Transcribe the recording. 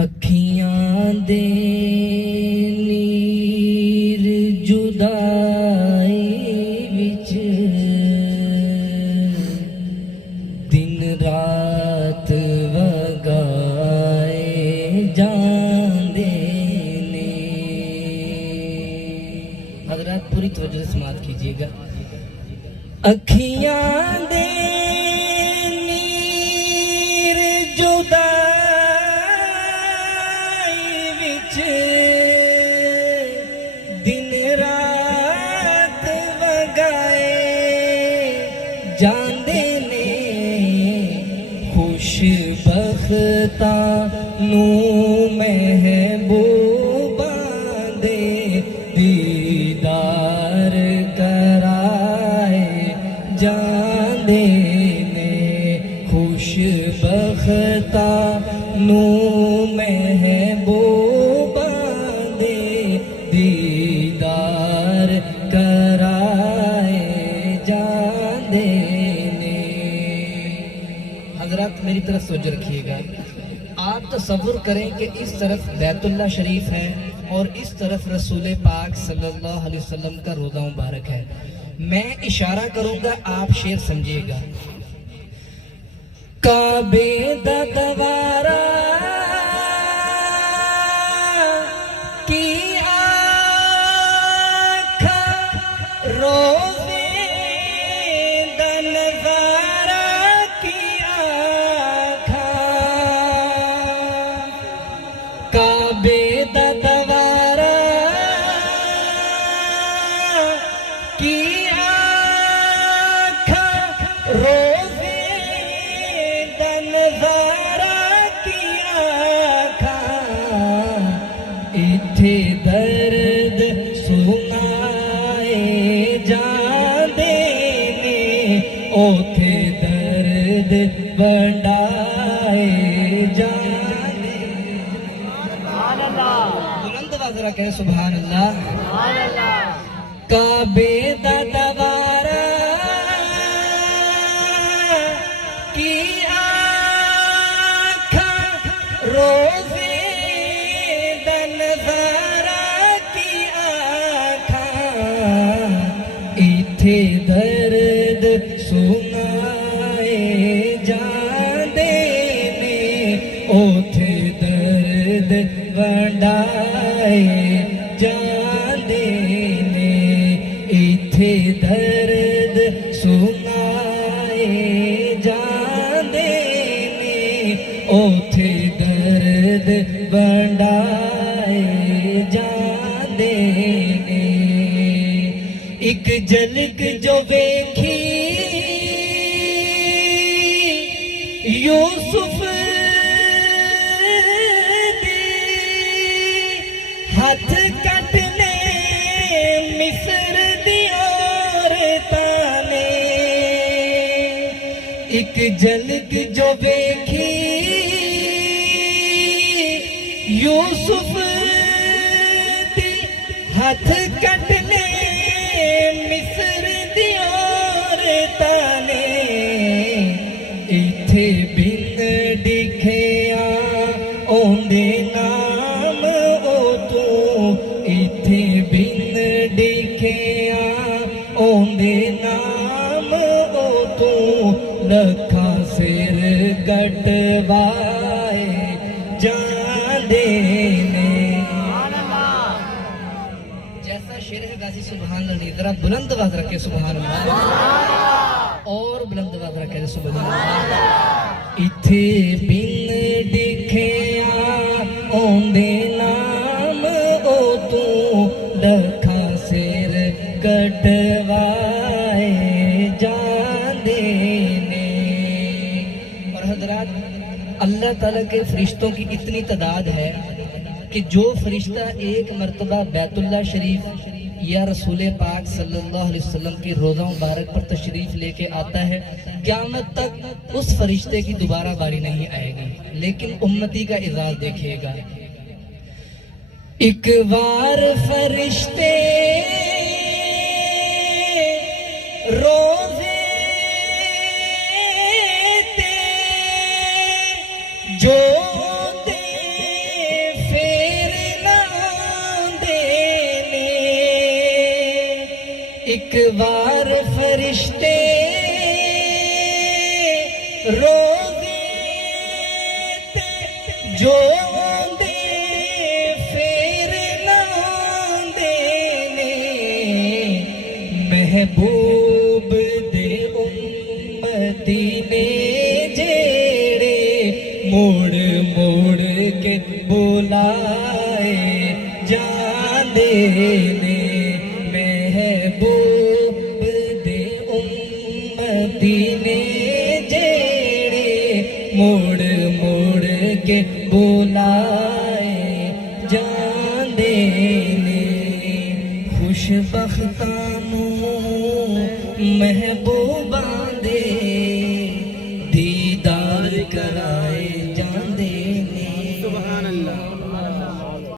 अखियां दे नीर जुदाई विच दिन रात वगाए जांदे ने। हजरात पूरी तवज्जो से समाअत कीजिएगा। अखियां दे नीर जुदाई विच दिन रात वगाए जांदे ने। खुशबख्तां नू महबूबां दे दीदार कराए जांदे ने। खुशबख्तां नू महबूबां दे दीदार कराए जांदे ने। हजरत मेरी तरफ सोच रखिएगा। आप तसव्वुर करें कि इस तरफ बैतुल्लाह शरीफ है और इस तरफ रसूल पाक सल्लल्लाहु अलैहि वसल्लम का रोज़ा मुबारक है। मैं इशारा करूंगा, आप शेर समझिएगा। काबे दा दवारा की आँखा रोज़े दा नज़ारा की आँखा। काबे दा दवारा की आँखा रोज़े दा नज़ारा की आँखा। इत्थे दर्द सुनाए जांदे ने, ओथे दर्द वंडाए जांदे। बुलंद आवाज़ जरा कहे सुभान अल्लाह। काबे दा दवारा की आँखा रोज़े दा नज़ारा की आँखा। इत्थे दर्द सुनाए जांदे ने, ओथे दर्द वंडाए जांदे ने। इत्थे दर्द सुनाए जांदे ने, ओथे दर्द वंडाए जांदे ने। एक झलक जो वेखी यूसुफ दी, हथ कटने मिस्र दी औरतां ने। एक झलक जो वेखी यूसुफ दी, हथ कटने मिस्र दी औरतां ने। इत्थे बिन दिखिया ओंदे नाम ओ तू, इत्थे बिन दिखिया ओंदे नाम ओ तू। लखा सिर कटवाए जांदे ने। जैसा शेर है वैसी सुभान अल्लाह। जरा बुलंद आवाज़ रखे सुभान अल्लाह, और बुलंद आवाज़ रखे सुभान अल्लाह। इत्थे बिन दिखिया ओंदे नाम ओ तू, लखा सिर कटवाए जांदे ने। और हजरात, अल्लाह ताला के फरिश्तों की इतनी तादाद है कि जो फरिश्ता एक मरतबा बैतुल्लाह शरीफ या रसूल पाक सल्लल्लाहु अलैहि वसल्लम के रोज़ा मुबारक पर तशरीफ लेके आता है, क़यामत तक उस फरिश्ते की दोबारा बारी नहीं आएगी। लेकिन उम्मती का इज़ाज़ देखिएगा। एक बार फरिश्ते रोज़े ते जो दे एक बार फरिश्ते रोज़े ते जो आंदे फिर ना देने महबूब दे उम्मती ने जेड़े मोड़ मोड़ के बुलाए जांदे ने महबूब दे उम्मती ने जेड़े मोड़ मोड़ के बुलाए जांदे ने खुशबख्तां नूं महबूब